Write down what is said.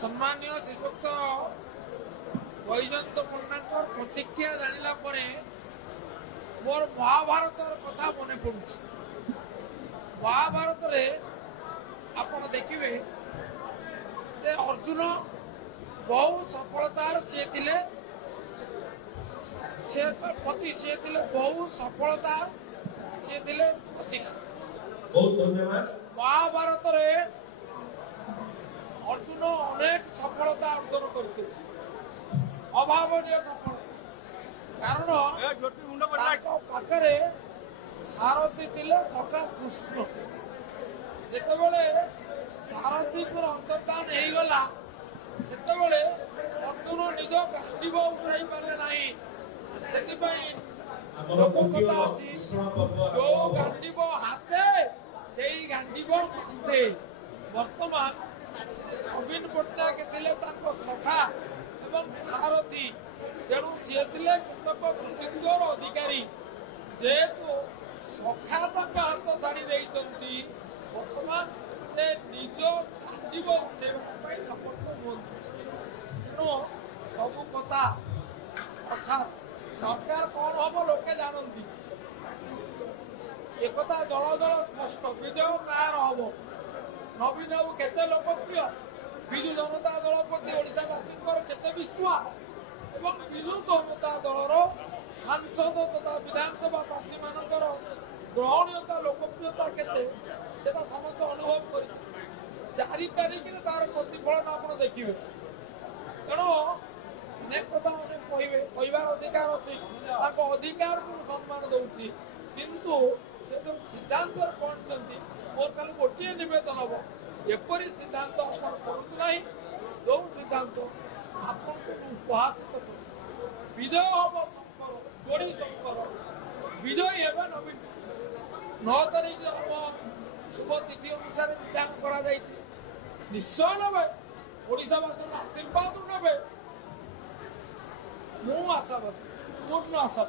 सम्मानीय श्रीयुक्त वैजयंत पट्टनायक प्रतिक्रिया जानिला परे मोर महाभारत कथा मन पड़ू। महाभारत रे आपण देखिए जे अर्जुन बहु सफलतार सी थिले पति सी थिले बहु सफलतार सी थिले पति। बहुत धन्यवाद। महाभारत रे अर्जुन अनेक सफलता अर्जन करते अभावनीय सफलता कारण पाखे सारथी थे सखा कृष्ण जिते सारथी अंतर्धान हो गला से अर्जुन निज गांडीव उठाई पारे ना जो गांडीव हाथे से गांडीव हाथे वर्तमान नवीन पट्टनायक थे सखा एवं सारथी तेणु सी थे केतक प्रसिद्धर अधिकारी जेहेतु सखा हाथ छाड़ी बर्तमान से निज गांडीव उठेवा समर्थ हूँ। तेणु सब कथा अर्थात सरकार कौन हम लोके जानती एक जल जल स्पष्ट विजय कार हम नवीन बाबू केते लोकप्रिय विजु जनता दल प्रति ओडिशावासी केते विश्वास एवं विजु जनता दलर सांसद तथा विधानसभा प्रार्थी मानकर ग्रहणीयता लोकप्रियता केते सेटा समस्त अनुभव कर 4 तारिख तार प्रतिफलन आप देखिए। तेणु अनेक कथा अनेक कहबार अधिकार अच्छी अधिकार को सम्मान दूसरी किंतु से जो सिद्धांत पहुंचती मोर खाली गोटे नवेदन हम एपरी सिद्धांत आप करूँ ना जो सिद्धांत आपको उपहासित कर विजय हम शंकर जोड़ी शंकर विजयी हे नवीन 9 तारिख हम शुभ तिथि अनुसार विधान करा निश्चय ने ओडावासी आशीर्वाद ने मु आशावादी पूर्ण आशा।